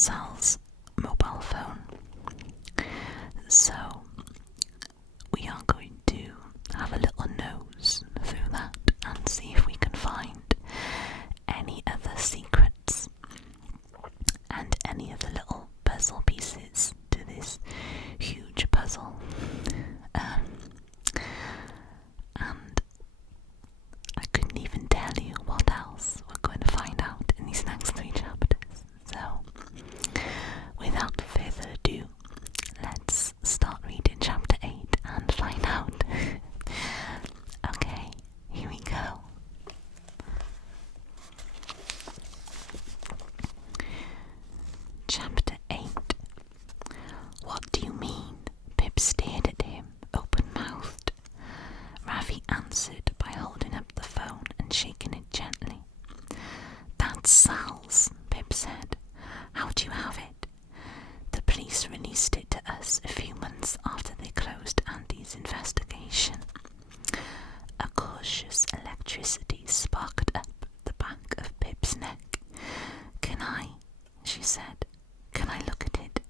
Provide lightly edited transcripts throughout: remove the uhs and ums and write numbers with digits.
Sal's mobile phone. So we are going to have a little nose through that and see if we can find any other secrets and any other little puzzle pieces to this huge puzzle. And I couldn't even tell you what else we're going to find out in these next 3 chapters. So, without further ado, let's start reading chapter 8 and find out. Okay, here we go. Chapter 8. What do you mean? Pip stared at him, open-mouthed. Ravi answered by holding up the phone and shaking it gently. That's Sal's, Pip said. How do you have it? The police released it to us a few months after they closed Andie's investigation. A cautious electricity sparked up the back of Pip's neck. Can I? She said. Can I look at it?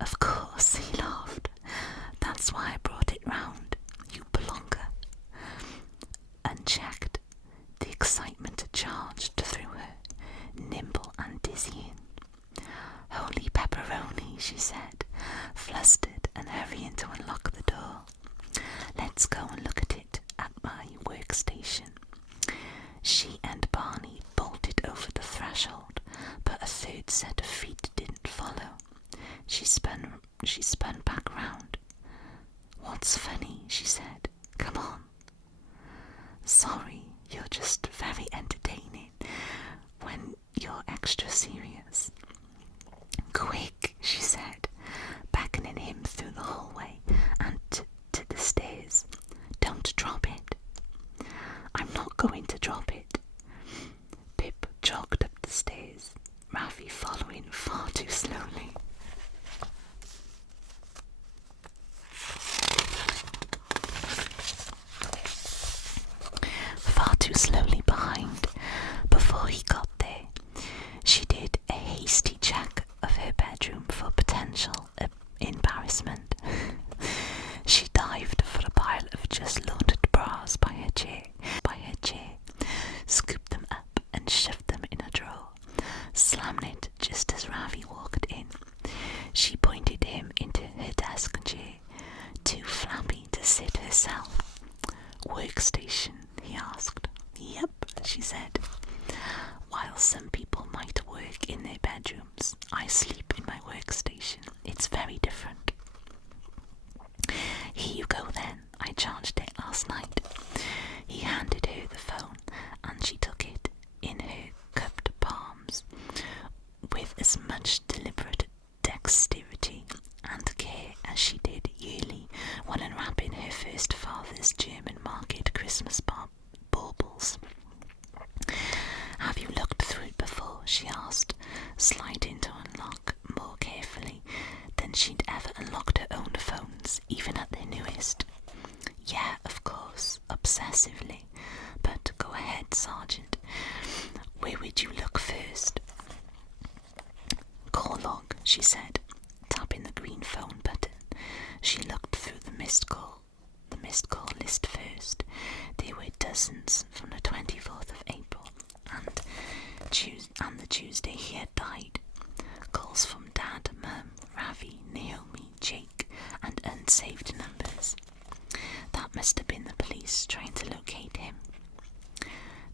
Of course, he laughed. That's why I brought it round, you plonker. Unchecked, the excitement charged through her, nimble and dizzying. Holy pepperoni, she said, flustered and hurrying to unlock the door. Let's go and look at it at my workstation. She and Barney bolted over the threshold, but a third set of feet didn't follow. She spun back round. What's funny? She said. Come on. Sorry, you're just very entertaining when you're extra serious. Quick, she said, beckoning him through the hallway and to the stairs. Don't drop it. I'm not going to drop it. Pip jogged up the stairs, Ravi following far too slowly. Far too slowly behind. Before he got there, she did a hasty check of her bedroom for potential embarrassment. She dived for a pile of just laundered bras by her chair, scooped them up and shoved them in a drawer, slamming it just as Ravi walked in. She pointed him into her desk chair, too flabby to sit herself. Workstation, he asked. Yep, she said. While some people might work in their bedrooms, I sleep in my workstation. It's very different. Here you go then. I charged it last night. He handed her the phone and she took it in her cupped palms with as much deliberate dexterity and care as she did yearly when unwrapping her first father's German market Christmas baubles. Have you looked through it before? She asked, sliding to unlock more carefully than she'd ever unlocked her own phones, even at their newest. Yeah, of course, obsessively. But go ahead, Sergeant. Where would you look first? Call log, she said, tapping the green phone button. She looked through the missed call list first. There were dozens from the 24th of April and the Tuesday he had died. Calls from Dad, Mum, Ravi, Naomi, Jake, and unsaved numbers. That must have been the police trying to locate him.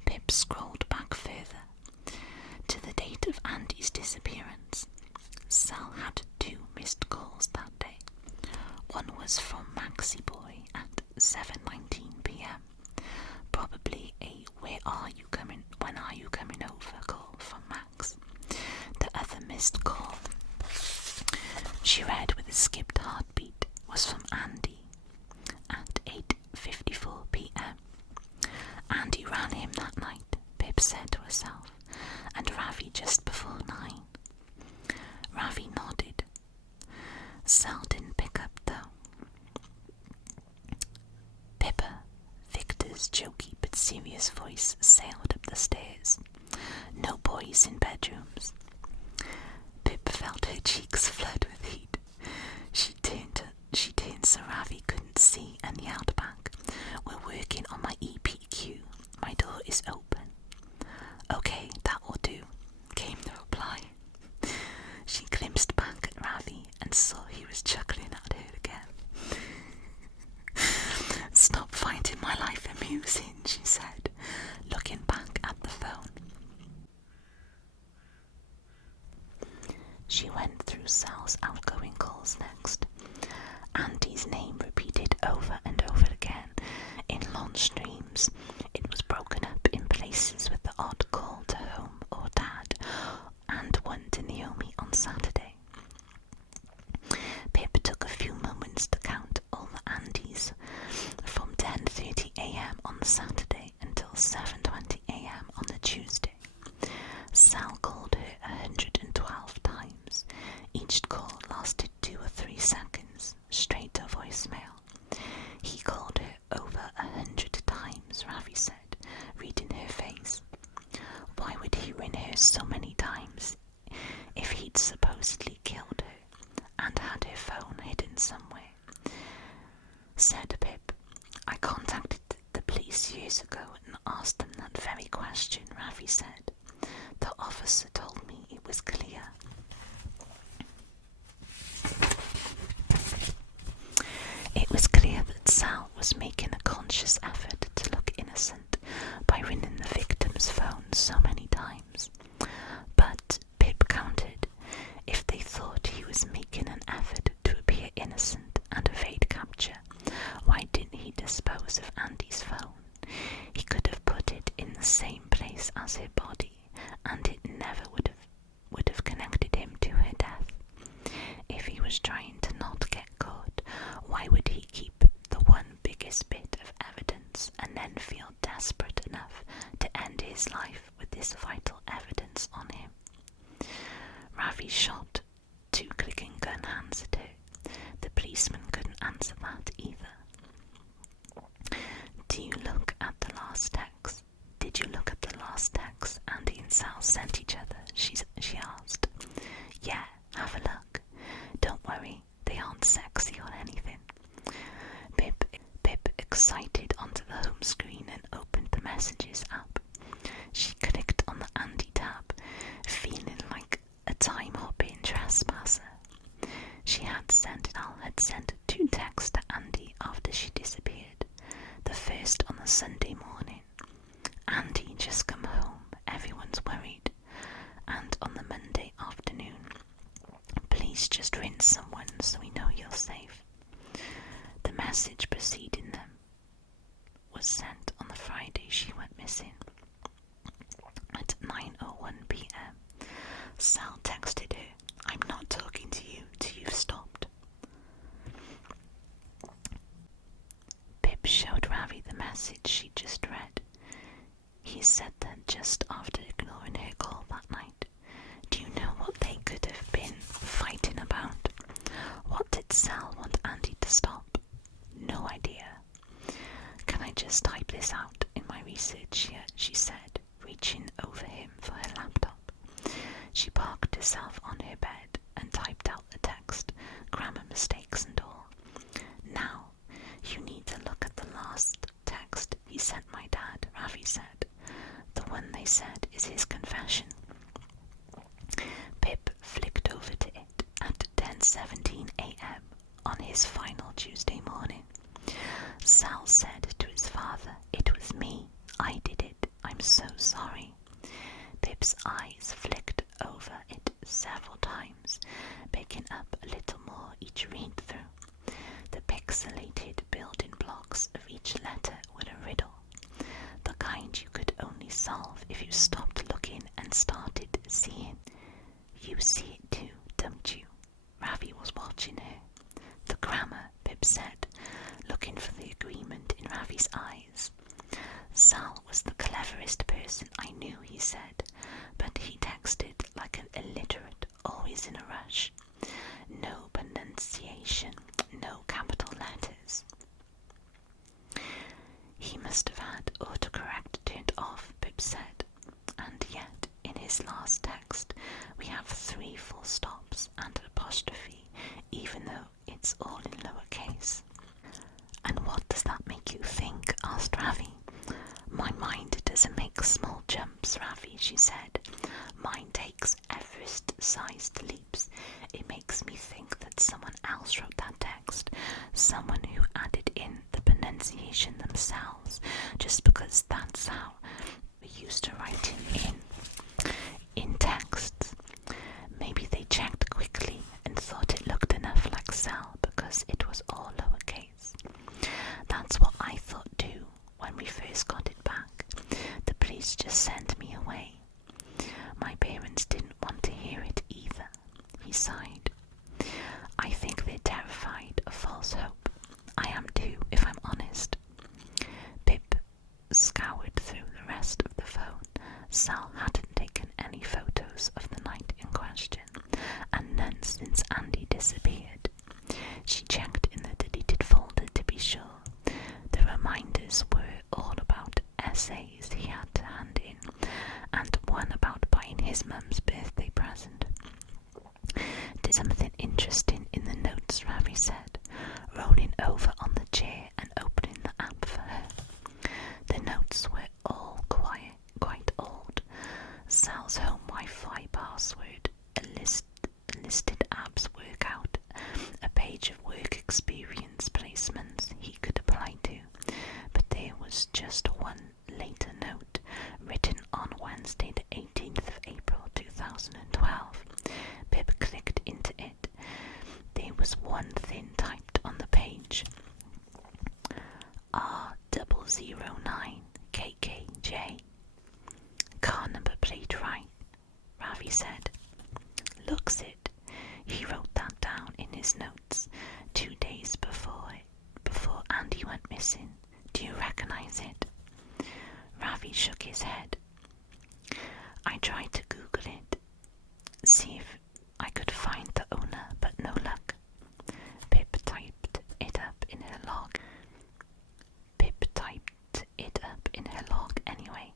Pip scrolled back further to the date of Andie's disappearance. Sal had 2 missed calls that day. One was from Maxie Boy at 7:19 p.m. Probably a when are you coming over call from Max. The other missed call, she read with a skipped heartbeat, was from Andie at 8:54 p.m. Andie ran him that night, Pip said to herself, and Ravi just before 9. Ravi nodded. Sal didn't pick up though. Pippa, Victor's jokey but serious voice sailed up the stairs. No boys in bedrooms. Pip felt her cheeks flood with heat. She turned so Ravi couldn't see and yelled back, "We're working on my EPQ. My door is open." "Okay, that will do," came the reply. She glimpsed back at Ravi and saw he was chuckling at her again. "Stop finding my life amusing," she said, looking back at the phone. She went through Sal's outgoing calls next. Andie's name repeated over and over again in long streams. It was broken up in places with the odd call to home or dad, and one to Naomi on Saturday. Pip took a few moments to count all the Andies from 10:30 a.m. on the Saturday until 7:20 a.m. on the Tuesday. Sal called her 112 times. Each call lasted 2 or 3 seconds, straight to voicemail. He called her over 100 times, Ravi said, reading her face. Why would he ring her so many times if he'd supposedly killed her and had her phone hidden somewhere? Said Pip, "I contacted the police years ago and asked them that very question," Ravi said. "The officer told me it was clear." It was clear that Sal was making a conscious effort to look innocent by ringing the victim's phone so many times. But Pip countered, if they thought he was making an effort to appear innocent and evade capture, why didn't he dispose of Andie's phone? He could have put it in the same place as her body, and it never would have connected him to her death. If he was trying to not get caught, why would he keep the one biggest bit of evidence and then feel desperate enough to end his life with this vital evidence on him? Ravi shot 2 clicking gun hands at her. The policeman couldn't answer that either. Did you look at the last text Andie and Sal sent each other? She asked. "Yeah, have a look. Don't worry, they aren't sexy or anything." Pip excited onto the home screen and opened the Messages app. She clicked on the Andie tab, feeling like a time-hopping trespasser. Sal had sent 2 texts to Andie after she disappeared. The first on the Sunday morning. "Andie, just come home. Everyone's worried." And on the Monday afternoon, "Please just ring someone so we know you're safe." The message preceding them was sent on the Friday she went missing. At 9:01 p.m, Sal texted her, "I'm not talking to you till you've stopped." Pip showed Ravi the message she'd just read. He said that just after ignoring her call that night. Do you know what they could have been fighting about? What did Sal want Andie to stop? No idea. "Can I just type this out in my research here?" she said, reaching over him for her laptop. She parked herself on her bed and typed out the text, grammar mistakes and all. "Now, you need to look at the last text he sent my dad," Ravi said. "The one they said is his confession." Pip flicked over to it at 10:17 a.m. on his final Tuesday morning. Sal said to his father, "It was me. I did it. I'm so sorry." Pip's eyes flicked over it several times, picking up a little more each read-through. The pixelated building blocks of each letter were a riddle, the kind you could only solve if you stopped looking and started seeing. "You see it too, don't you?" Ravi was watching her. "The grammar," Pip said, looking for the agreement in Ravi's eyes. "Sal was the cleverest person I knew," he said, but he texted like an illiterate, always in a rush. No pronunciation, no capital letters. "He must have had autocorrect turned off," Pip said, and yet in his last text, We have 3 full stops and an apostrophe, even though it's all in lowercase. And what does that make you think? Asked Ravi. My mind doesn't make small jumps, Ravi, she said. Mine takes Everest-sized leaps. It makes me think that someone else wrote that text, someone who added in the pronunciation themselves, just because that's how we used to write it in texts. Maybe they checked quickly and thought it looked enough like cell because it was all lowercase. That's what I thought too when we first got it back. The police just sent me away. My parents didn't want to hear it either. He sighed. I think they're terrified of false hope. I am too, if I'm honest. Pip scoured through the rest of the phone. Sal hadn't taken any photos of the night in question, and none since Andie disappeared. She checked in the deleted folder to be sure. The reminders were all about essays he had to hand in, and one about buying his mum's birthday present. There's something interesting in the notes, Ravi said, rolling over on the chair and opening the app for her. The notes were all quite old. Sal's home Wi-Fi password, a listed apps workout, a page of work experience placements he could apply to, but there was just one later note, written on Wednesday the 18th of April 2012. Pip clicked into it. There was one thing typed on the page. R009 KKJ. Car number plate right, Ravi said. Looks it. He wrote that down in his notes 2 days before Andie went missing. Do you recognize it? Ravi shook his head. I tried to Google it, see if I could find the owner, but no luck. Pip typed it up in her log anyway,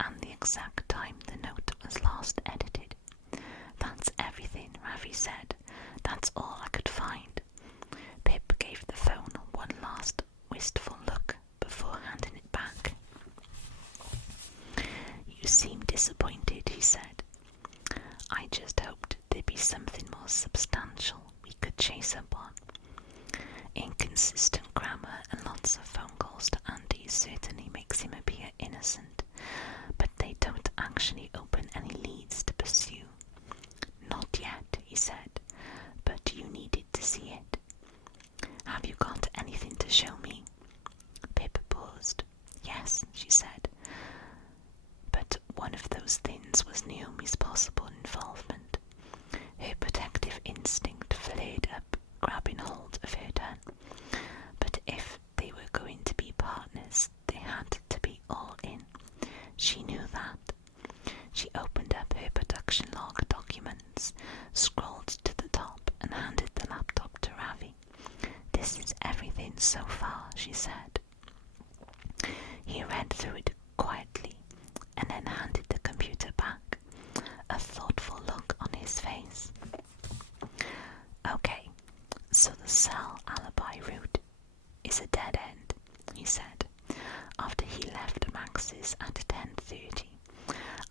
and the exact time the note was last edited. That's everything, Ravi said. That's all I could find. Pip gave the phone one last wistful look before handing it back. You seem disappointed, he said. I just hoped there'd be something more substantial we could chase up on. Inconsistent grammar and lots of phone calls to Andie certainly makes him appear innocent, but they don't actually open any leads to pursue. Not yet, he said, but you needed to see it. Have you got anything to show me? Pip paused. Yes, she said, but one of those things was Naomi's possible involvement. Her protective instinct flared up, grabbing hold of her gun. But if they were going to be partners, they had to be all in. She knew that. She opened up her production log documents, scrolled to the top, and handed the laptop to Ravi. This is everything so far, she said. He read through it quietly, and then handed the computer back, a thoughtful look on his face. Okay, so the cell alibi route is a dead end, he said, after he left Max's at 10:30.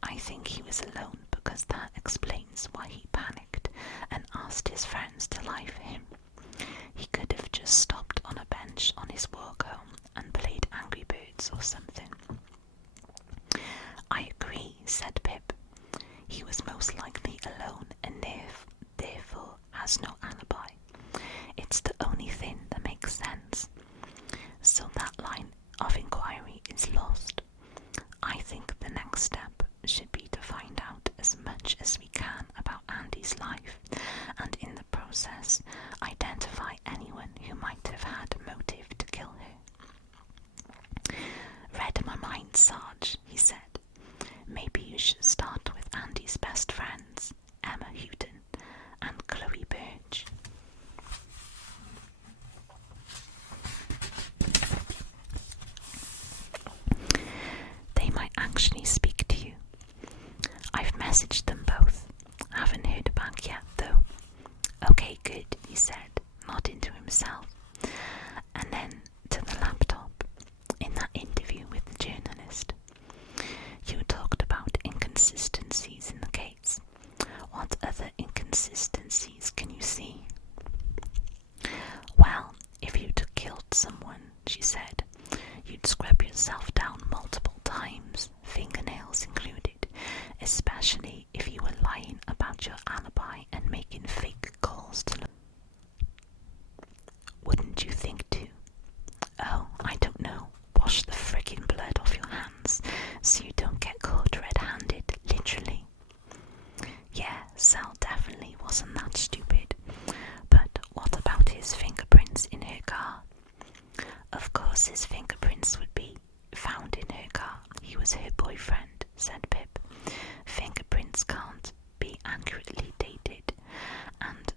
I think he was alone because that explains why he panicked and asked his friends to lie for him. He could have just stopped on a bench on his walk home and played Angry Birds or something. I agree, said Pip. He was most likely alone and therefore has no alibi. It's the only thing that makes sense. So that line of inquiry is lost. I think the next step should be to find out as much as we can about Andie's life, and in the process identify anyone who might have had motive to kill her. Read my mind, Sarge, he said. Maybe you should start with Andie's best friends, Emma Houghton and Chloe Birch. They might actually speak to you. I've messaged them both. Have he said, nodding to himself, and then to the laptop. In that interview with the journalist, you talked about inconsistencies in the case. What other inconsistencies can you see? Well, if you'd killed someone, she said, you'd scrub yourself down multiple times, fingernails included, especially if you were lying about your alibi and making fake calls to look. Wouldn't you think too? Oh, I don't know. Wash the frickin' blood off your hands so you don't get caught red-handed, literally. Yeah, Sal definitely wasn't that stupid. But what about his fingerprints in her car? Of course his fingerprints would be found in her car. He was her boyfriend, said Pip. Fingerprints can't be accurately dated. And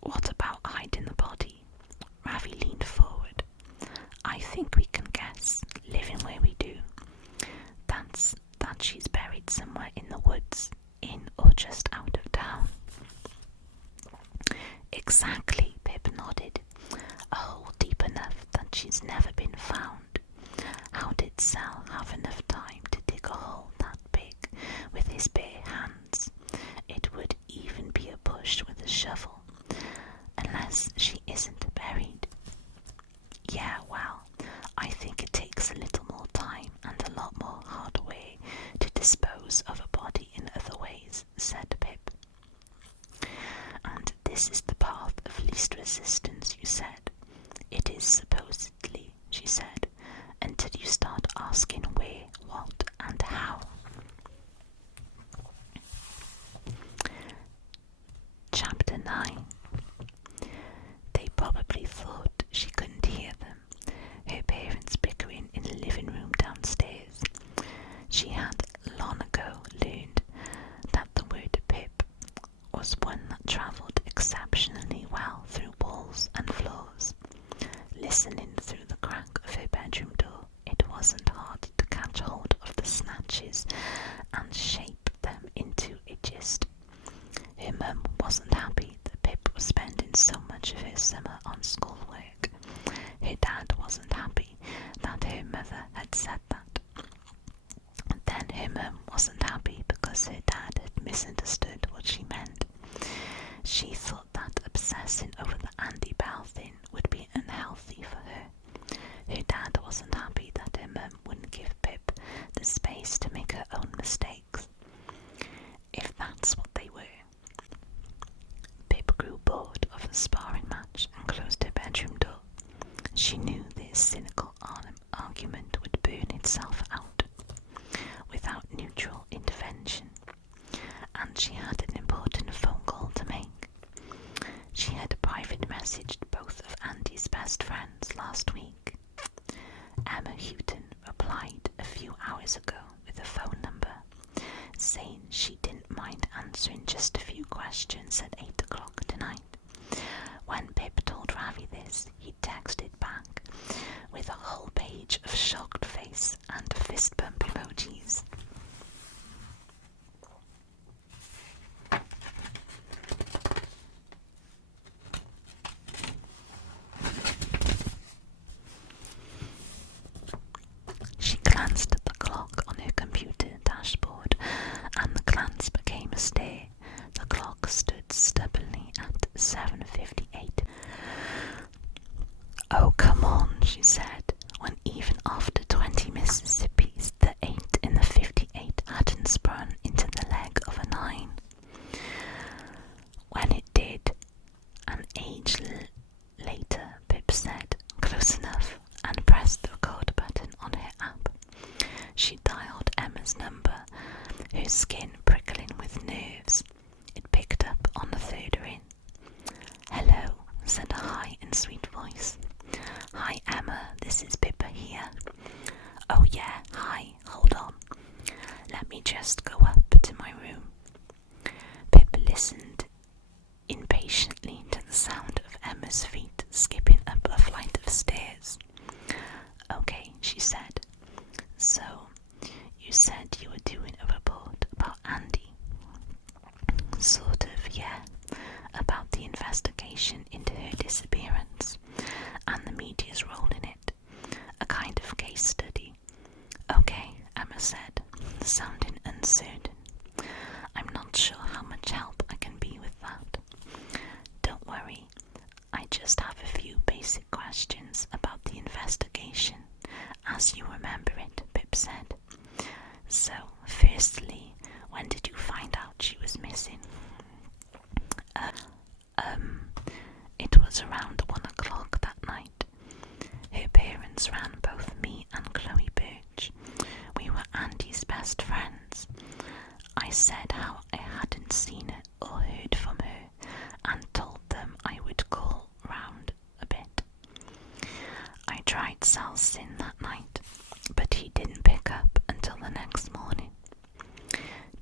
what about hiding the body? Ravi leaned forward. I think we can guess, living where we do. That's that she's buried somewhere in the woods, in or just out of town. Exactly, Pip nodded. A hole deep enough that she's never been found. How did Sal have enough time to dig a hole that big with his bare hands? It would even be a push with a shovel, unless she isn't buried. Yeah, well, I think it takes a little more time and a lot more hardware to dispose of a body in other ways, said Pip. And this is the path of least resistance, you said. It is supposedly, she said, until you start asking where, what, and how. Chapter 9. They probably thought she couldn't hear them, her parents bickering in the living room downstairs. She had long ago learned that the word Pip was one that travelled exceptionally well through walls and floors. Listening through the crack of her bedroom door, it wasn't hard to catch hold of the snatches and shape them into a gist. Her mum wasn't happy that Pip was spending so much of her summer on schoolwork. Her dad wasn't happy that her mother had said that. Then her mum wasn't happy because her dad had misunderstood what she meant. She thought that obsessing over the Andie Bell thing would be unhealthy for her. Her dad wasn't happy that her mum wouldn't give Pip the space to make her own mistakes, if that's what they were. Pip grew bored of the sparring match and closed her bedroom door. She knew this cynical argument would burn itself out without neutral intervention, and she had an important phone call to make. She had private messaged both of Andie's best friends last week. Emma Houghton replied a few hours ago with a phone number, saying she didn't mind answering just a few questions at 8 o'clock tonight. When Pip told Ravi this, he texted back with a whole page of shocked face and fist bump emojis. She glanced at the clock on her computer dashboard, and the glance became a stare. The clock stood stubbornly at 7:58. Oh, come on, she said, when even after 20 Mississippis, the 8 in the 58 hadn't sprung into the leg of a 9. When it did, an age later, Pip said, close enough, and pressed the record button on her app. She dialed Emma's number, her skin prickling with nerves. It picked up on the third ring. Hello, said a high and sweet voice. Hi Emma, this is Pippa here. Oh yeah, hi, hold on. Let me just go up to my room. Pip listened impatiently to the sound of Emma's feet skipping up a flight of stairs. Okay, she said. So, you said you were doing a report about Andie? Sort of, yeah. About the investigation said how I hadn't seen it or heard from her, and told them I would call round a bit. I tried Sal's SIN that night, but he didn't pick up until the next morning.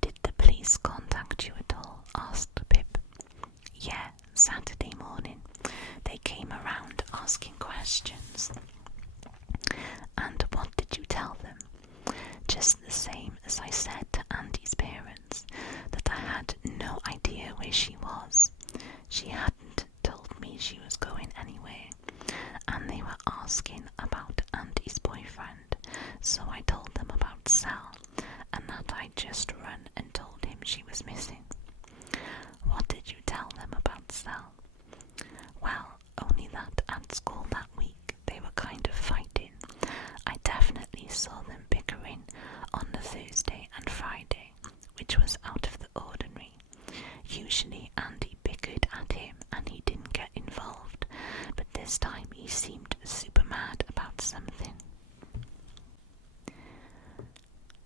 Did the police contact you at all? Asked Pip. Yeah, Saturday morning. They came around asking questions. And what did you tell them? Just the same as I said to Andie's parents, that I had no idea where she was. She hadn't told me she was going anywhere, and they were asking about Andie's boyfriend, so I told them about Sal, and that I'd just run and told him she was missing. What did you tell them about Sal? Well, only that at school that week they were kind of fighting. I definitely saw them bickering on the Thursday and Friday, which was out of the ordinary. Usually Andie bickered at him and he didn't get involved, but this time he seemed super mad about something.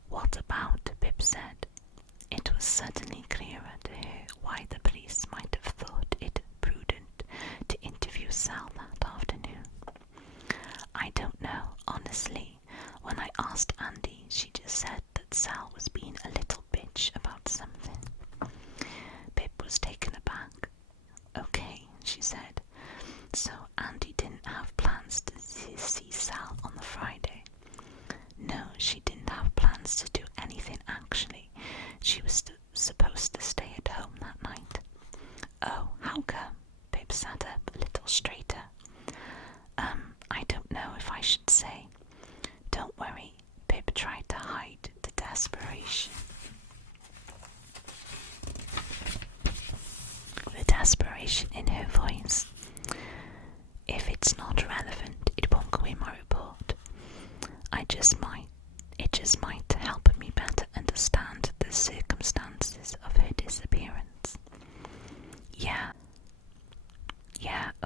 What about? Pip said. It was suddenly clearer to her why the police might have thought it prudent to interview Sal that afternoon. I don't know, honestly. When I asked Andie, she just said that Sal was being a little bitch about something. Pip was taken aback. Okay, she said. So Andie didn't have plans to see Sal on the Friday? No, she didn't have plans to do anything actually. She was supposed to stay at home that night. Oh, how come? Pip sat up a little straighter. I don't know if I should say. Don't worry, Pip tried to hide the desperation. The desperation in her voice. If it's not relevant, it won't go in my report. It just might help me better understand the circumstances of her disappearance. Yeah,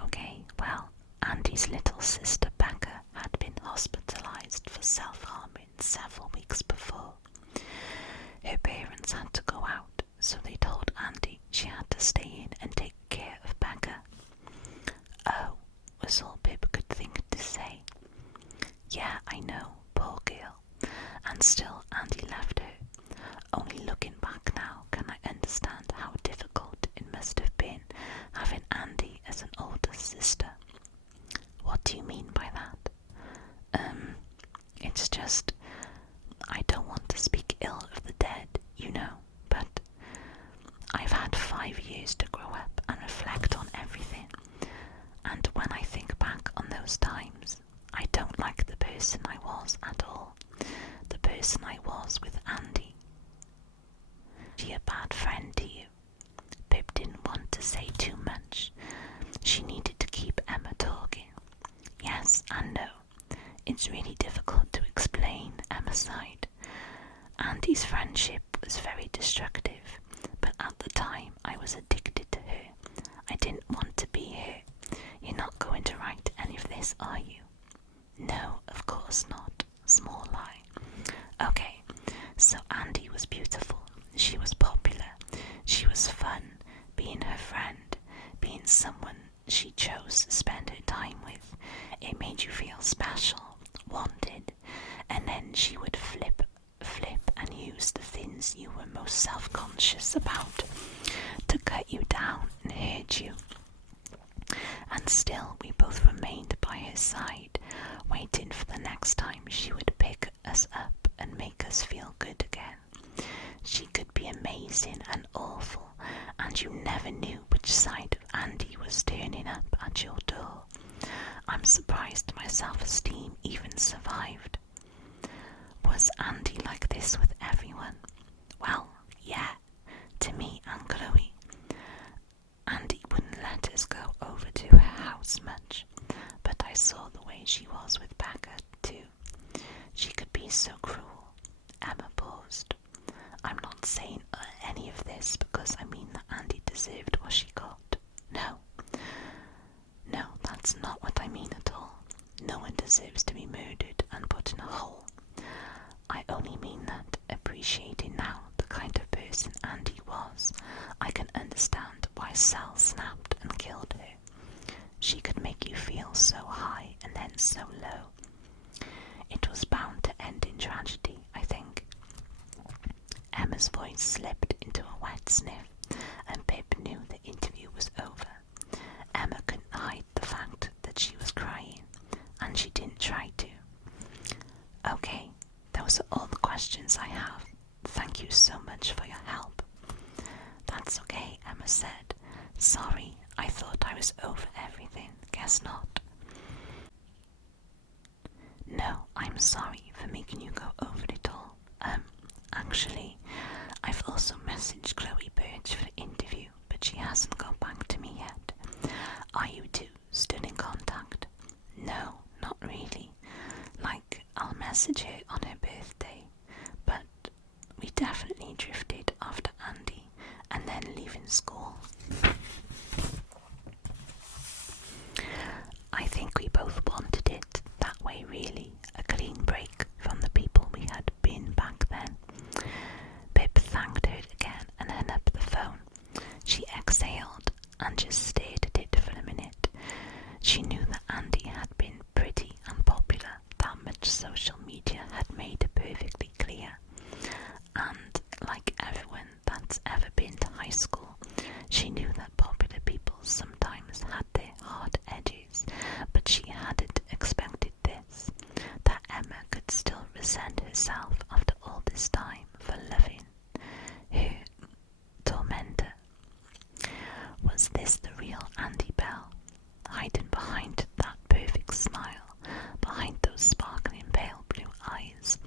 okay, well, Andie's little sister Becca had been hospitalized for self-harming several weeks before. Her parents had to go out, so they told Andie she had to stay in and take care of Becca. Oh, was all Pip could think to say. Yeah, I know, poor girl. And still Andie left her. Only looking back now can I understand how difficult it must have been having Andie as an older sister. What do you mean by that? It's just, I don't want to speak ill of the dead, you know, but I've had 5 years to grow up and reflect on everything. And when I think back on those times, I don't like the person I was at all. The person I was with Andie. Is she a bad friend to you? Pip didn't want to say too much. She needed to keep Emma talking. Yes and no. It's really difficult to explain, Emma sighed. Andie's friendship was very destructive, but at the time I was addicted to her. I didn't want to be her. You're not going to write any of this, are you? No, of course not. Small lie. Okay, so Andie was beautiful. She was popular. She was fun, being her friend, being someone she chose to spend her time with. It made you feel special, wanted, and then she would flip and use the things you were most self-conscious about to cut you down and hurt you. And still we both remained by her side, waiting for the next time she would pick us up and make us feel good again. She could be amazing and awful, and you never knew which side of Andie was turning up at your door. I'm surprised my self-esteem even survived. Was Andie like this with everyone? Well, yeah, to me and Chloe. Andie wouldn't let us go over to her house much, but I saw the way she was with Becca too. She could be so cruel. Emma paused. I'm not saying any of this because I mean that Andie deserved what she got. No, that's not what I mean at all. No one deserves to be murdered and put in a hole. I only mean that appreciating now the kind of person Andie was, I can understand why Sal snapped and killed her. She could make you feel so high and then so low. It was bound to end in tragedy, I think. Emma's voice slipped into a wet sniff, and Pip knew the interview was over. Emma couldn't hide the fact that she was crying, and she didn't try to. Okay, those are all the questions I have. Thank you so much for your help. That's okay, Emma said. Sorry, I thought I was over everything. Guess not. No, I'm sorry for making you go over it all. Actually, I've also messaged Chloe Birch for the interview, but she hasn't got back to me yet. Are you two still in contact? No, not really. I'll message her on her birthday, but we definitely drifted after Andie and then leaving school. I think we both wanted it that way, really, a clean break from the people we had been back then. Pip thanked her again and hung up the phone. She exhaled and just stared at it for a minute. She knew that Andie had been pretty unpopular, that much social media had made it perfectly clear. And like everyone that's ever been to high school, she knew that popular people sometimes had their hard edges, but she hadn't expected this, that Emma could still resent herself after all this time for loving her tormentor. Was this the real Andie Bell, hiding behind that perfect smile, behind those sparkling pale blue eyes?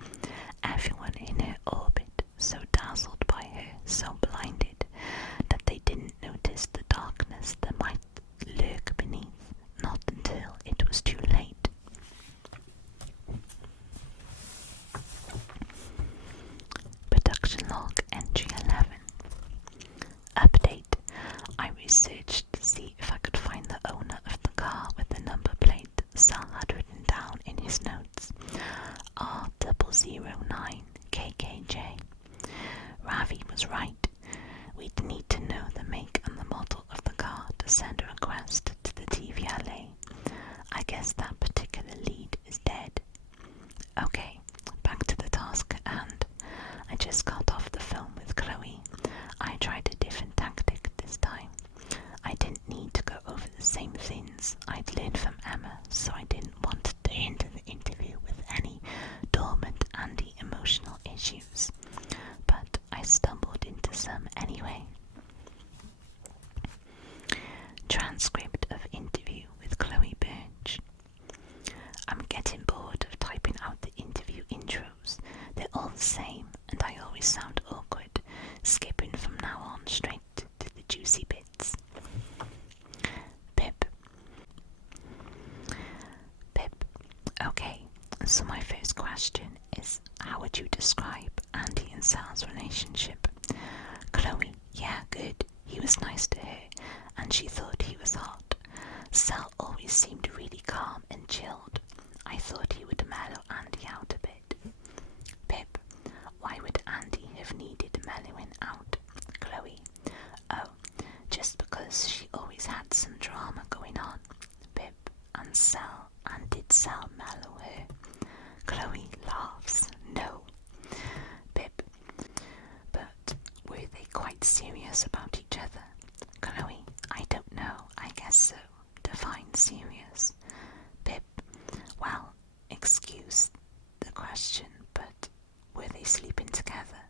Everyone in her orbit so dazzled by her, so blinded, that they didn't notice the darkness that might lurk beneath, not until it was too late. Production log entry 11. Update. I researched to see if I could find the owner of the car with the number plate Sal had written down in his notes. R009KKJ. Ravi was right. We'd need to know the make and the model of the car to send a request to the TVLA. I guess that particular lead is dead. Okay, back to the task at hand. I just got off the phone with Chloe. I tried a different tactic this time. I didn't need to go over the same things I'd learned from Emma, so I didn't want to enter the interview with any dormant Andie emotional issues. But I stumbled into some anyway. Transcript of interview with Chloe Birch. I'm getting bored of typing out the interview intros. They're all the same, and I always sound awkward, skipping from now on straight to the juicy bits. Pip. Okay, so my first question is, how would you describe Andie and Sal's relationship? Chloe, yeah, good. He was nice to her, and she thought he was hot. Sal always seemed really calm and chilled. I thought he would mellow Andie out a bit. Pip, why would Andie have needed mellowing out? Chloe, oh, just because she always had some drama going on. Pip, and did Sal mellow her? Chloe laughs. No. Pip, but were they quite serious about each other? Chloe, I don't know. I guess so. Define serious. Pip, well, excuse the question, but were they sleeping together?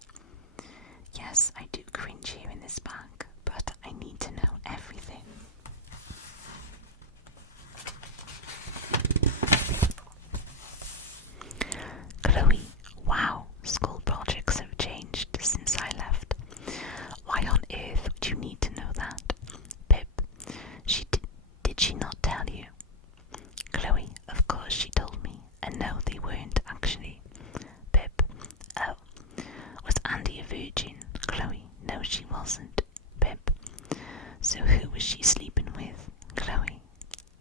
Yes, I do cringe hearing this back, but I need to know everything. Chloe, wow, school projects have changed since I left. Why on earth would you need to know that? Pip, did she not tell you? Chloe, of course she told me, and no, they weren't actually. Pip, oh, was Andie a virgin? Chloe, no, she wasn't. Pip, so who was she sleeping with? Chloe,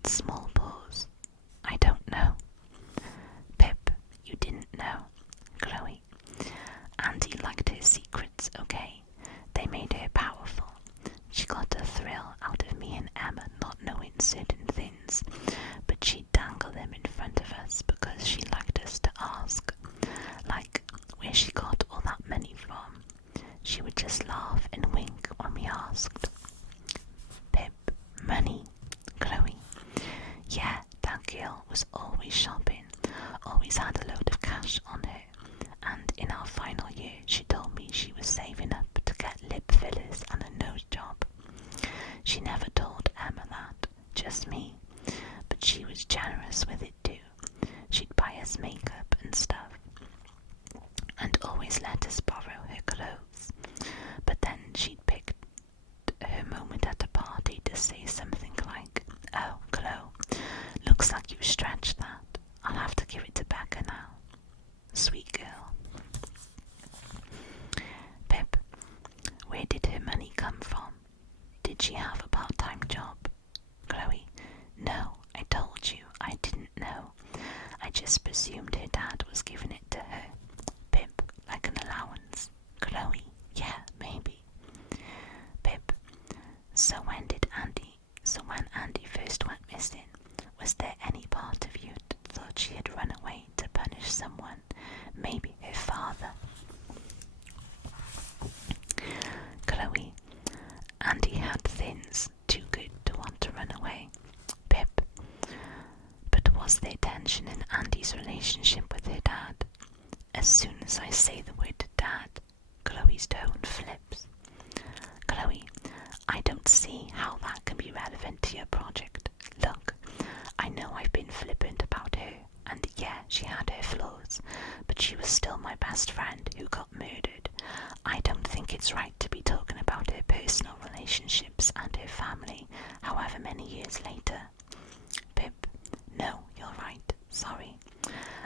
small pause. I don't know. Pip, you didn't know. Chloe, Andie liked her secrets, okay? They made her she have a part-time job? Chloe: No, I told you, I didn't know. I just presumed her dad was giving it to her. Pip: Like an allowance. Chloe: Yeah, maybe. Pip: So when Andie first went missing, was there any part of you that thought she had run away to punish someone? Maybe her father? Chloe: Andie had things too good to want to run away. Pip: But was there tension in Andie's relationship with her dad? As soon as I say the word dad, Chloe's tone flips. Chloe: I don't see how that can be relevant to your project. Look, I know I've been flippant about her, and yeah, she had her flaws, but she was still my best friend who got murdered. I don't think it's right to be talking about her personal relationships and her family, however many years later. Pip: No, you're right. Sorry.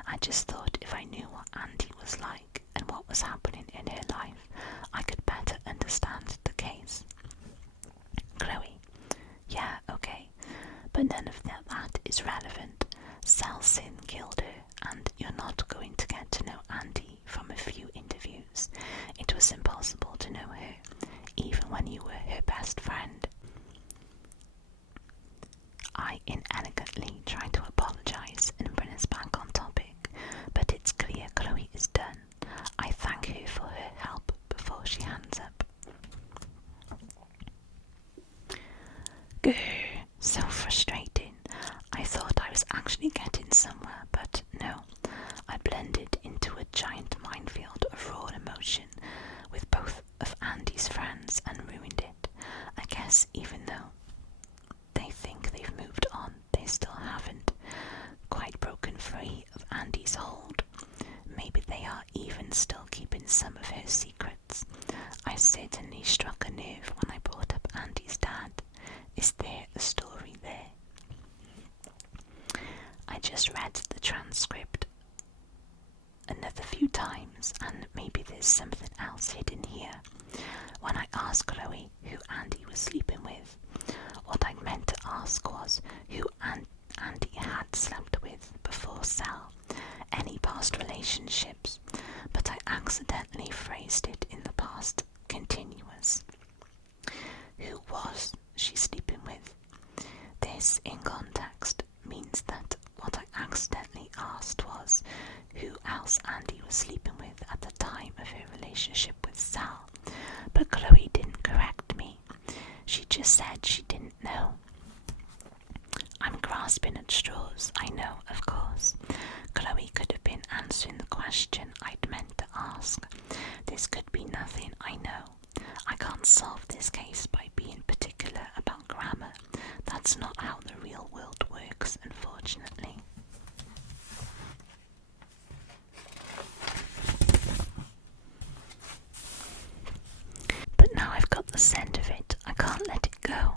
I just thought if I knew what Andie was like and what was happening in her life, I could better understand the case. Chloe: Yeah, okay, but none of that is relevant. Sin killed her, and you're not going to get to know Andie from a few interviews. It was impossible to know her, even when you were her best friend. I inelegantly try to apologise and bring us back on topic, but it's clear Chloe is done. I thank her for her help before she hands up. Grr, so frustrating. I thought I was actually getting somewhere, but no. I blended into a giant minefield of raw emotion with both of Andie's friends and ruined it. I guess even though they think they've moved on, they still haven't quite broken free of Andie's hold. Maybe they are even still keeping some of her secrets. I certainly struck a nerve when I brought up Andie's dad. Is there a story there? I just read the transcript another few times, and maybe there's something else hidden here. When I asked Chloe who Andie was sleeping with, what I meant to ask was who Andie had slept with before Sal, any past relationships, but I accidentally phrased it in the past continuous. Who was she sleeping with? This, in context, means that what I accidentally asked was who else Andie was sleeping with at the time of her relationship with Sal, but Chloe didn't correct me. She just said she didn't know. I'm grasping at straws, I know, of course. Chloe could have been answering the question I'd meant to ask. This could be nothing, I know. I can't solve this case by being particular about grammar. That's not how the real world works, unfortunately. But now I've got the scent of it, I can't let it go.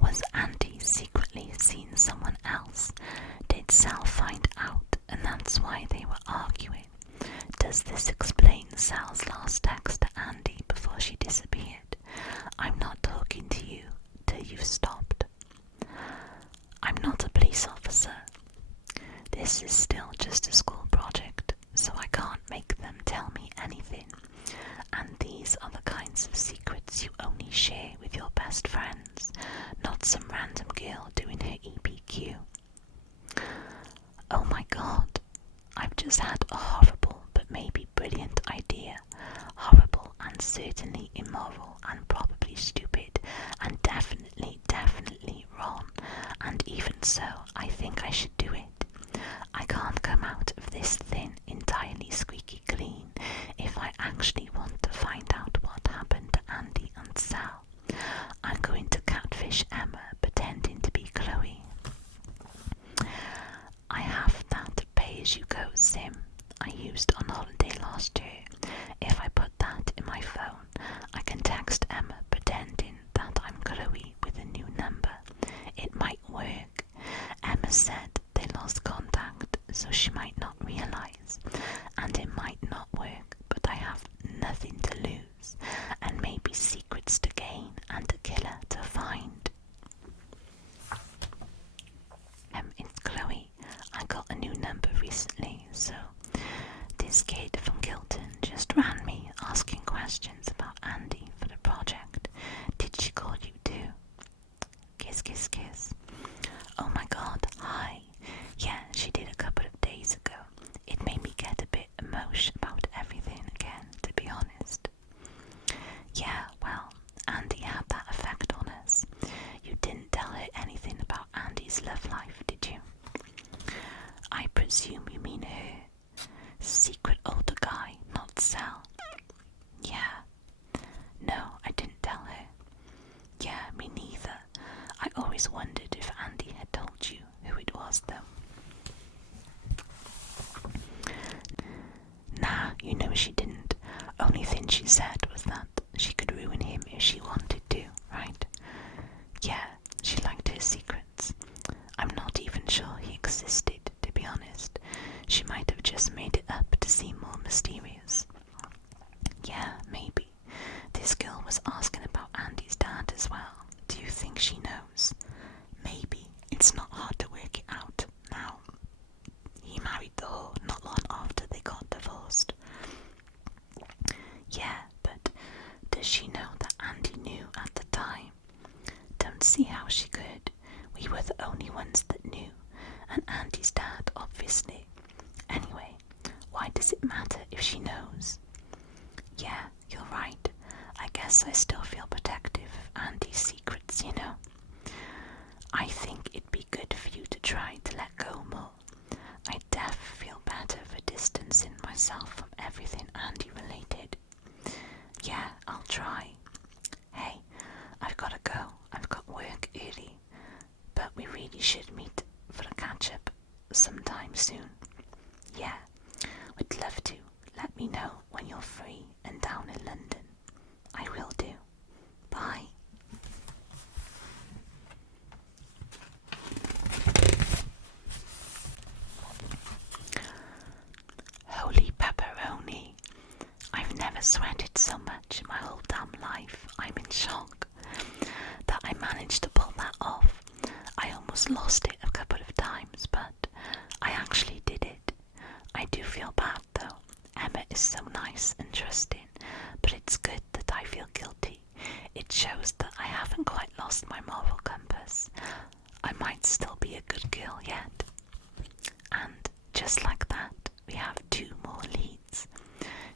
Was Andie secretly seeing someone else? Did Sal find out, and that's why they were arguing? Does this explain Sal's last text to Andie before she disappeared? I'm not talking to you till you've stopped. I'm not a police officer. This is still just a school project, so I can't make them tell me anything. And these are the kinds of secrets you only share with your best friends, not some random girl doing her EPQ. Oh my god, I've just had a horrible but maybe brilliant idea. Horrible and certainly immoral and probably stupid and definitely wrong. And even so, I think I should do it. I can't come out of this thing entirely squeaky clean if I actually want to find out what happened to Andie and Sal. I'm going to catfish Emma pretending to be Chloe. I have that pay-as-you-go sim I used on holiday last year. If I put that in my phone, I can text Emma pretending that I'm Chloe with a new number. It might work. Emma said they lost contact, so she might not realise, and it might not work, but I have nothing to lose, and maybe secrets to gain and a killer to find. always wondered if Andie had told you who it was, though. Nah, you know she didn't. Only thing she said was that she could ruin him if she wanted to, right? Yeah, she liked her secrets. I'm not even sure he existed, to be honest. She might have just made it up to seem more mysterious. Yeah, maybe. This girl was asking about Andie's dad as well. Do you think she knows? Maybe. It's not hard to work it out now. He married the whore not long after they got divorced. Yeah, but does she know that Andie knew at the time? Don't see how she could. We were the only ones that knew, and Andie's dad, obviously. Anyway, why does it matter if she knows? Yeah, you're right. I guess I still feel protective of Andie's secrets, you know. I think it'd be good for you to try to let go more. I def feel better for distancing myself from everything Andie related. Yeah, I'll try. Hey, I've gotta go. I've got work early. But we really should meet for a catch-up sometime soon. Yeah, would love to. Let me know when you're free and down in London. I will do. Bye. Holy pepperoni. I've never sweated so much in my whole damn life. I'm in shock that I managed to pull that off. I almost lost it a couple of times, but I actually did it. I do feel bad though. Emma is so nice and trusting, but it's good that I feel guilty. It shows that I haven't quite lost my moral compass. I might still be a good girl yet. And just like that, we have 2 more leads.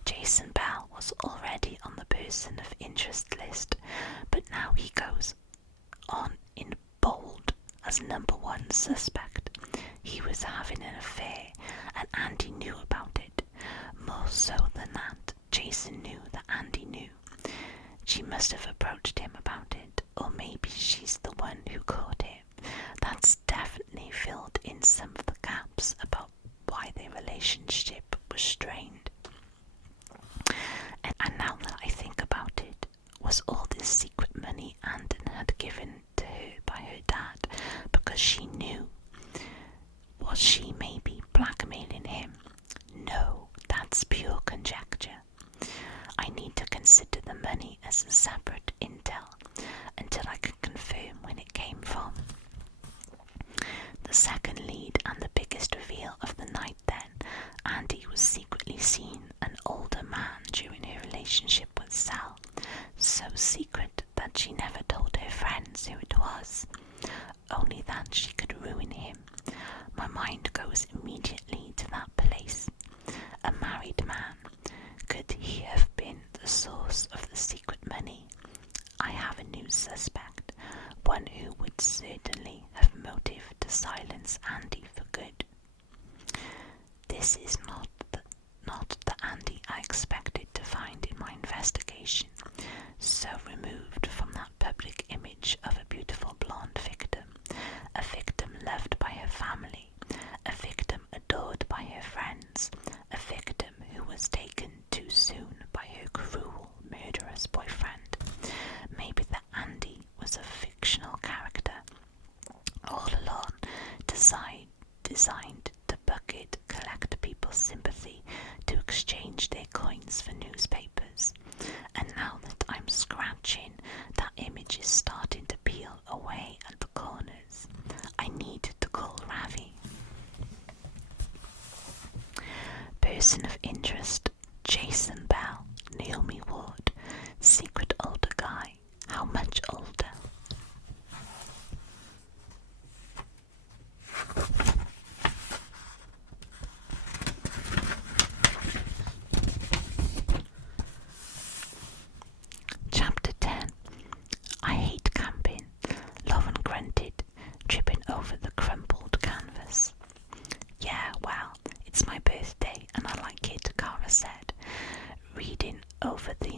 Jason Bell was already on the person of interest list, but now he goes on in bold as #1 suspect. He was having an affair, and Andie knew about it. More so than that, Jason knew that Andie knew. She must have approached him about it, or maybe she's the one who caught him. That's definitely filled in some of the gaps about why their relationship was strained. And now that I think about it, was all this secret money Andon had given to her by her dad because she knew? Was she maybe blackmailing him? No, that's pure conjecture. I need to consider the money as a separate intel until I can confirm when it came from. The second lead and the biggest reveal of the night then, Andie was secretly seeing an older man during her relationship with Sal, so secret that she never told her friends who it was, only that she could ruin him. My mind goes immediately to that place. A married man. Could he have been the source of the secret money? I have a new suspect, one who would certainly have motive to silence Andie for good. This is not the Andie I expected to find in my investigation, so removed from that public image of a beautiful blonde victim, a victim loved by her family, a victim adored by her friends, a victim who was taken too soon by her cruel, murderous boyfriend. Maybe the Andie was a fictional character, all along designed to bucket, collect people's sympathy, to exchange their coins for newspapers. And now that I'm scratching, that image is starting to peel away at the corners. I need to call Ravi. Person of interest, Jason Bell, Naomi Ward, secret older guy. How much older? Chapter 10. I hate camping, Lauren grunted, tripping over the crumpled canvas. Yeah, well, it's my birthday and I like it, Cara said, reading over the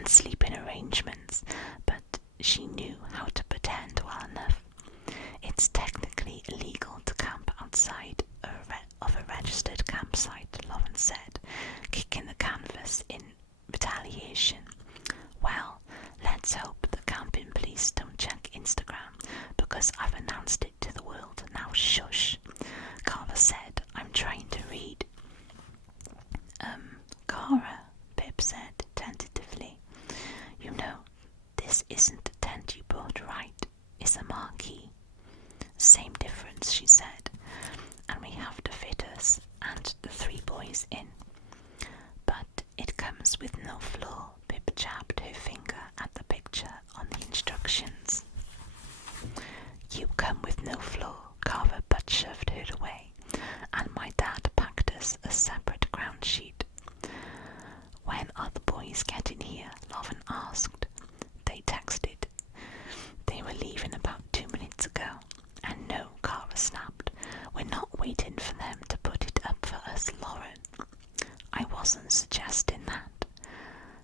and sleeping arrangements, but she knew how to pretend well enough. It's technically illegal to camp outside of a registered campsite, Lauren said, kicking the canvas in retaliation. Well, let's hope the camping police don't check Instagram, because I've announced it to the world. Now shush, Carver said. I'm trying to read. Cara, Pip said tentatively. You know, this isn't the tent you bought, right? It's a marquee. Same difference, she said, and we have to fit us and the 3 boys in. But it comes with no floor. Pip jabbed her finger at the picture on the instructions. You come with no floor, Carver butt-shoved her away, and my dad packed us a separate ground sheet. When are the boys getting here? Lauren asked. They texted. They were leaving about 2 minutes ago. And no, Cara snapped. We're not waiting for them to put it up for us, Lauren. I wasn't suggesting that.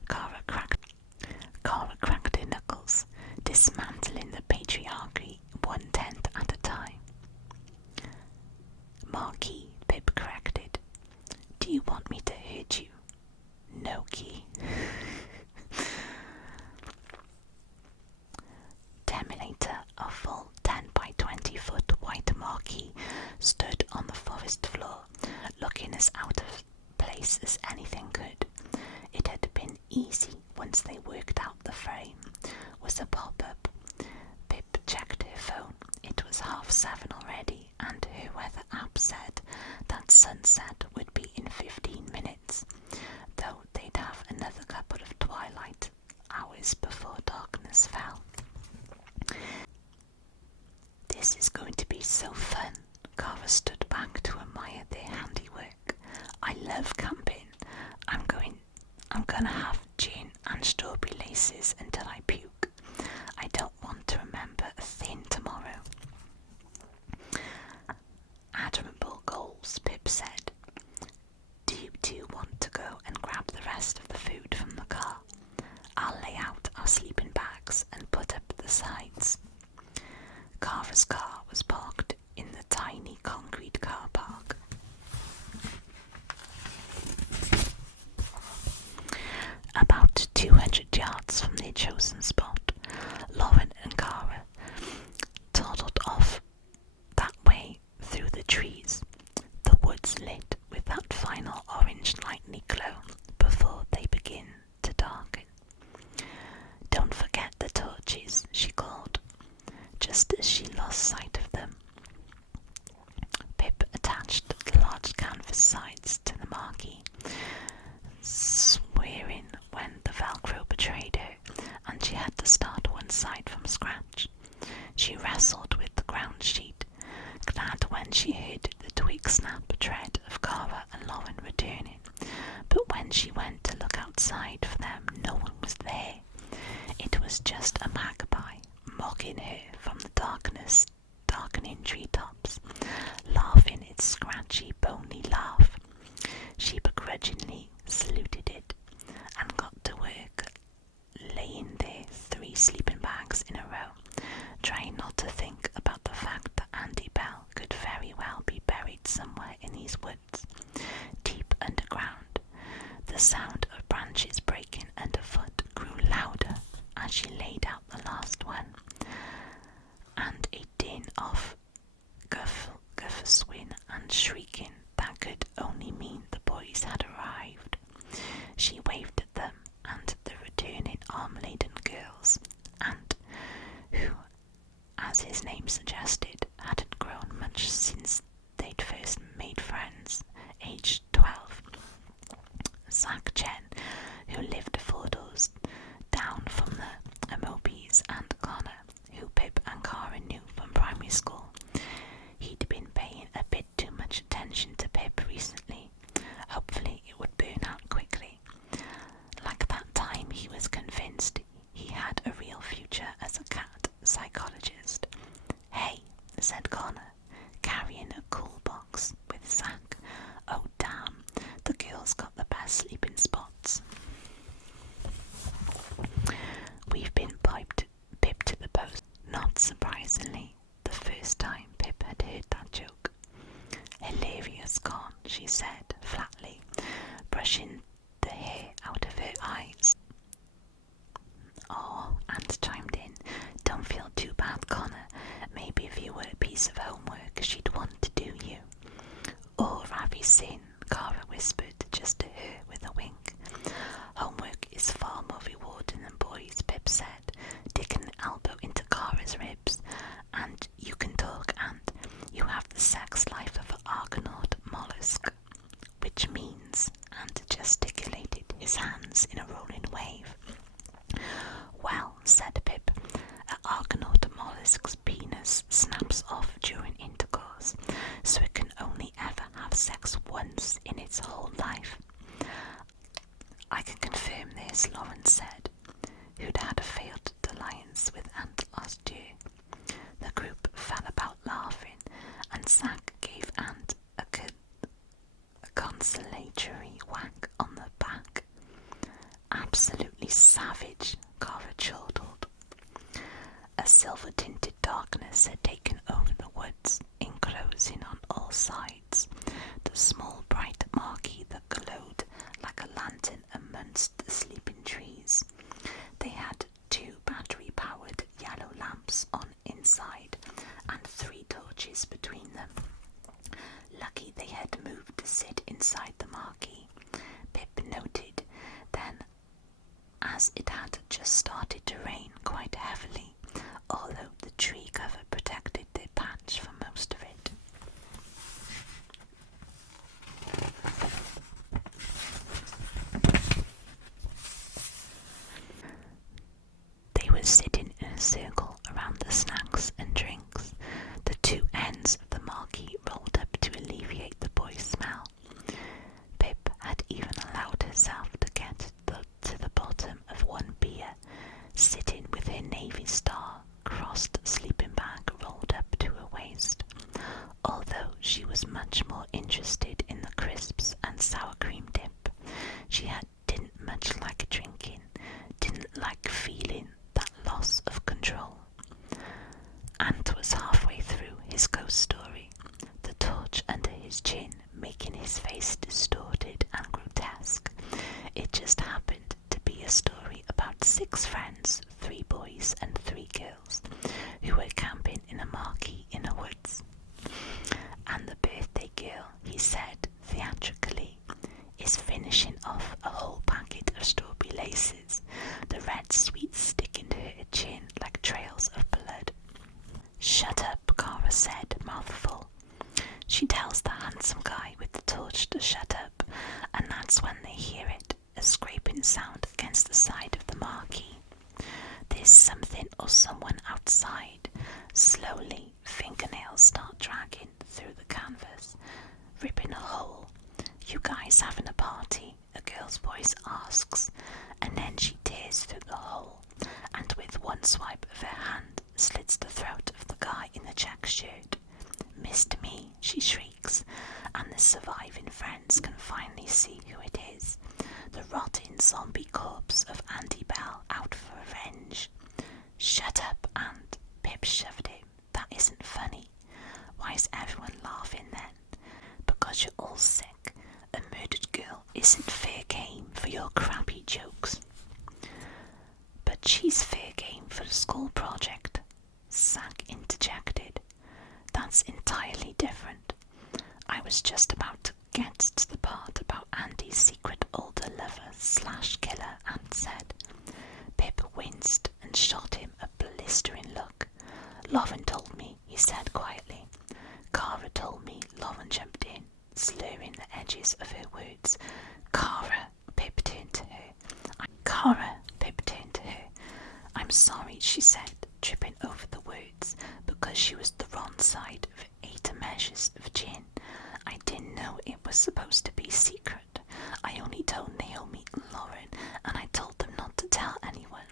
Cara cracked her knuckles, dismantling the patriarchy 1 tent at a time. Marquee, Pip corrected. Do you want me to hurt you? No, Key. 10 minutes later, a full 10 by 20 foot white marquee stood on the forest floor, looking as out of place as anything could. It had been easy once they worked out the frame. Was a pop-up. Pip checked her phone. It was 7:30 already, and her weather app said that sunset would be in 15 minutes, though they'd have another couple of twilight hours before darkness fell. This is going to be so fun. Carver stood back to admire their handiwork. I love camping. I'm gonna have gin and strawberry laces until I puke. I don't want to remember a thing tomorrow. Admirable goals, Pip said. Do you two want to go and grab the rest of the food from the car? I'll lay out our sleeping bags and put up the sides. Carver's car was parked in the tiny concrete car park. About 200 yards from their chosen spot, Lauren and Cara toddled off that way through the trees, the woods lit with that final orange lightning glow before they begin to darken. Don't forget the torches, she called, just as she lost sight of them. Pip attached the large canvas sides to the marquee, swearing when the Velcro betrayed her and she had to start one side from scratch. She wrestled with the ground sheet, glad when she heard the twig snap tread of Cara and Lauren returning. But when she went to look outside for them, no one was there. It was just a magpie mocking her from the darkening treetops, laughing its scratchy, bony laugh. She begrudgingly saluted it and got to work laying their 3 sleeping bags in a row, trying not to think about the fact that Andie Bell could very well be buried somewhere in these woods, deep underground. The sound of branches breaking underfoot grew louder as she laid out the last one, and a din of guffawing and shrieking that could only mean the boys had arrived. She waved at them and the returning arm-laden girls, and who, as his name suggested, hadn't grown much since they'd first made friends, aged 12. Zach Chen, who lived 4 doors down from the Amobis, and Connor, who Pip and Cara knew from primary school. He'd been paying a bit too much attention to Pip recently. Hopefully it would burn out quickly. Like that time he was convinced he had a real future as a cat psychologist. Hey, said Connor, carrying a cool box with Zach. Oh damn, the girls got the best sleeping spots. said flatly, brushing the hair out of her eyes. Oh, Ant chimed in. Don't feel too bad, Connor. Maybe if you were a piece of homework, she'd want to do you. Oh, Ravi's sin, Cara whispered just to her with a wink. Homework is far more rewarding than boys, Pip said, digging an elbow into Cara's ribs. And you can talk, Ant. You have the sex life of an Argonaut mollusk. Which means, Ant gesticulated his hands in a rolling wave. Well, said Pip, an Argonaut mollusk's penis snaps off during intercourse, so it can only ever have sex once in its whole life. I can confirm this, Lawrence said, who'd had a failed alliance with Ant last year. The group fell about laughing, and Zack gave Ant a consolatory whack on the back. Absolutely savage, Cara chortled. A silver-tinted darkness had taken over the woods, enclosing on all sides the small bright marquee that glowed like a lantern amongst the sleeping trees. They had 2 battery-powered yellow lamps on inside and 3 torches between them. Lucky they had moved to sit inside the marquee, Pip noted then, as it had just started to rain quite heavily, although the tree cover protected their patch for most of it. They were sitting in a circle around the snacks and drinks, the 2 ends of the marquee rolled up to alleviate the boys' smell. Pip had even allowed herself to get to the bottom of 1 beer, sitting with her Navy Star crossed sleeping bag rolled up to her waist, although she was much more interested in the crisps and sour cream dip. She didn't much like drinking, didn't like feeling that loss of control. Ant was halfway through his ghost story, the torch under his chin making his face distorted and grotesque. It just happened to be a story about 6 friends, 3 boys and 3 girls, who were camping in a marquee in the woods. And the birthday girl, he said theatrically, is finishing off a whole packet of strawberry laces, the red sweets sticking to her chin like trails of blood. Shut up, Cara said, mouthful. She tells the handsome guy with the torch to shut up, and that's when they hear it, a scraping sound against the side of the marquee. There's something or someone outside. Slowly, fingernails start dragging through the canvas, ripping a hole. You guys having a party? A girl's voice asks, and then she tears through the hole, and with one swipe of her hand slits the throat of the guy in the check shirt. Missed me, she shrieks, and the surviving friends can finally see who it is. The rotting zombie corpse of Andie Bell out for revenge. Shut up, Ant. Pip shoved him. That isn't funny. Why is everyone laughing then? Because you're all sick. A murdered girl isn't fair game for your crappy jokes. But she's fair game for the school project, Zack interjected. That's entirely different. I was just about to get to the part about Andie's secret older lover/killer, Ant said. Pip winced and shot him a blistering look. Lauren told me, he said quietly. Cara told me, Lauren jumped in, slurring the edges of her words. Cara, Pip turned to her. Cara, Pip turned to her. I'm sorry, she said, tripping over the words, because she was the wrong side of 8 measures of gin. I didn't know it was supposed to be secret. I only told Naomi and Lauren, and I told them not to tell anyone.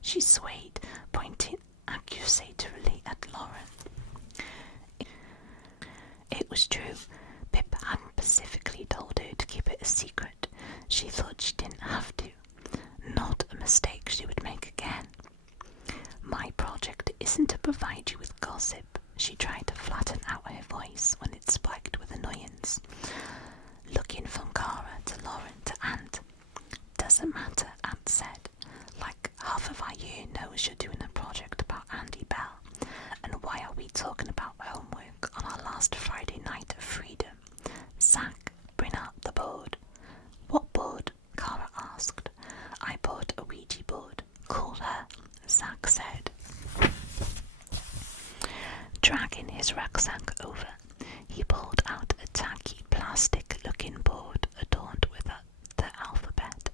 She swayed, pointing accusatorily at Lauren. It was true. Pip hadn't specifically told her to keep it a secret. She thought she didn't have to. Not a mistake she would make again. My project isn't to provide you with gossip. She tried to flatten out her voice when it spiked with annoyance. looking from Cara to Lauren to Ant. Doesn't matter, Ant said. Like, half of our year knows you're doing a project about Andie Bell, and why are we talking about homework on our last Friday night of freedom? Zach, bring out the board. What board? Cara asked. I bought a Ouija board. Call her, Zach said. Dragging his rucksack over, he pulled out a tacky plastic-looking board adorned with the alphabet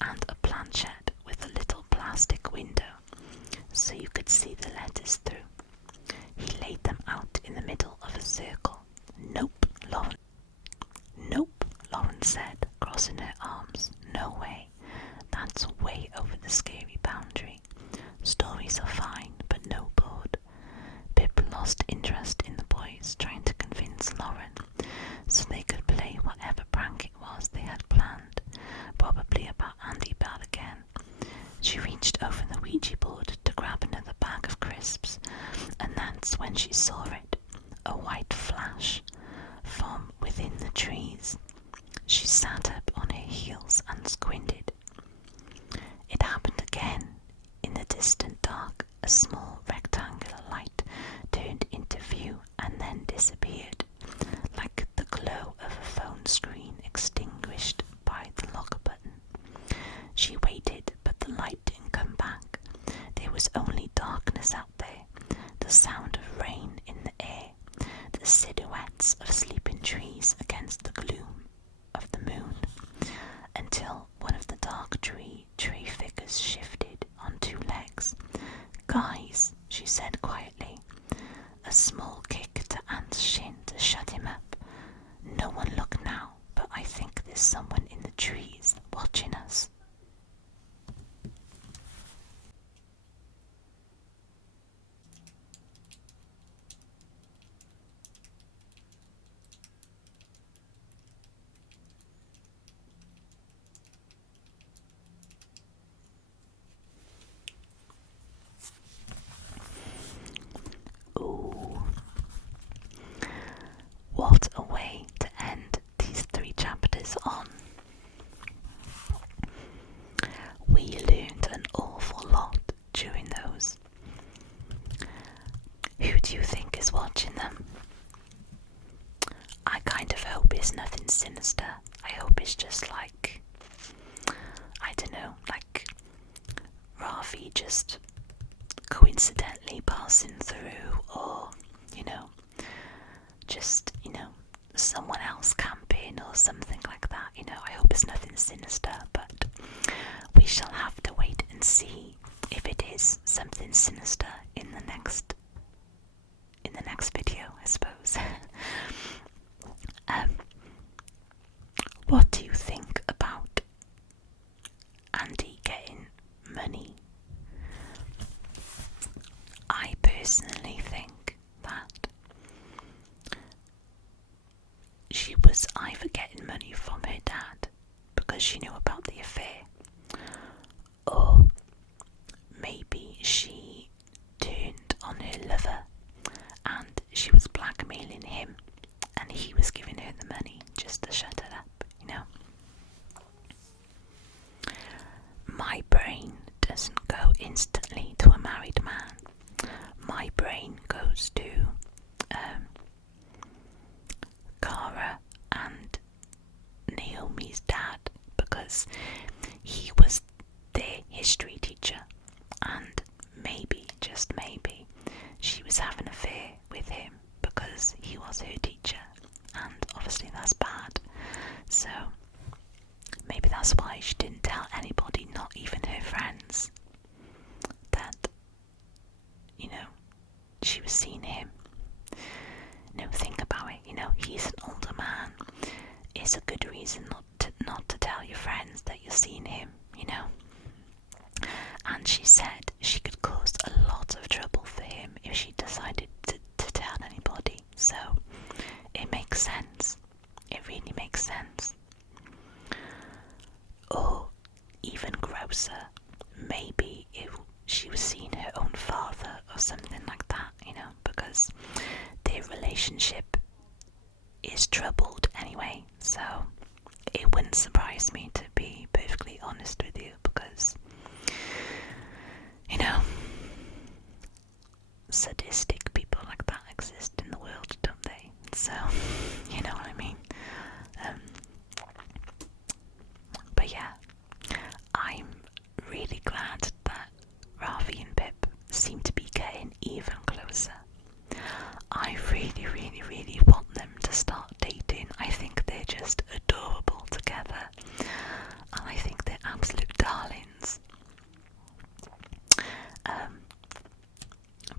and a planchette with a little plastic window so you could see the letters through. He laid them out in the middle of a circle. Nope, Lauren. Nope, Lauren said, crossing her arms. No way. That's way over the scary boundary. Stories are fine, but no board. Pip lost interest in the boys, trying to convince Lauren so they could play whatever prank it was they had planned, probably about Andie Bell again. She reached over the Ouija board to grab another bag of crisps, and that's when she saw it, a white flash from within the trees. She sat up on her heels and squinted. It happened again. In the distant dark, a small rectangular light turned into view and then disappeared, like the glow of a phone screen extinguished by the lock button. She waited, but the light didn't come back. There was only darkness out there, the sound of rain in the air, the silhouettes of sleeping trees against the gloom of the moon, until one of the dark tree figures shifted on two legs. Guys, she said quietly, a small kick to Ant's shin to shut him up. No one look now, but I think there's someone in the trees watching us. Ooh. What a way to end these 3 chapters on. We learned an awful lot during those. Who do you think is watching them? I kind of hope it's nothing sinister. I hope it's just like, I don't know, like Ravi just coincidentally passing through, or, just, someone else camping or something like that. I hope it's nothing sinister, but we shall have to wait and see if it is something sinister in the next video, I suppose. What do you think about Andie getting money? I personally think that she was either getting money from her dad because she knew about the affair, or maybe she turned on her lover and she was blackmailing him and he was giving her the money just to shut it up, My brain doesn't go instantly to a married man. My brain goes to Cara and Naomi's dad, because he was their history teacher, and maybe, just maybe, she was having an affair with him because he was her teacher, and obviously that's bad. So maybe that's why she didn't tell anybody, not even her friends, that she was seeing him. Think about it, he's an older man. It's a good reason not to tell your friends that you're seeing him, And she said she could cause a lot of trouble for him if she decided to tell anybody. So it makes sense. It really makes sense. Or even grosser, maybe if she was seeing her own father or something like that, because their relationship is troubled anyway, So it wouldn't surprise me, to be perfectly honest with you, because, you know, sadistic people like that exist in the world, don't they? So, you know what I mean? But yeah, I'm really glad that Ravi and Pip seem to be getting even closer. I really, really, really want them to start dating. I think they're just adorable together, and I think they're absolute darlings.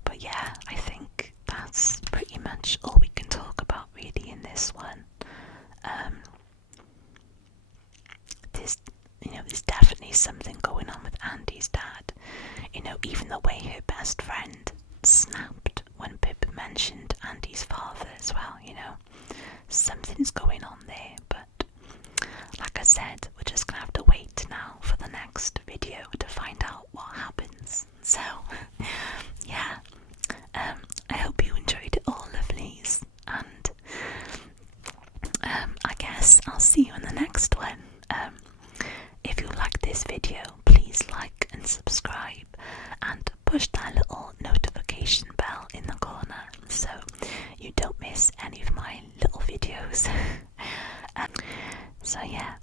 But yeah, I think that's pretty much all we can talk about really in this one. There's definitely something going on with Andie's dad. Even the way her best friend snapped when Pip mentioned Andie's father as well, Something's going on there, but like I said, we're just gonna have to wait now for the next video to find out what happens. So, yeah, I hope you enjoyed it all, lovelies, and I guess I'll see you in the next one. If you like this video, please like and subscribe, and push that little notification bell in the corner so you don't miss any of my little videos. So yeah,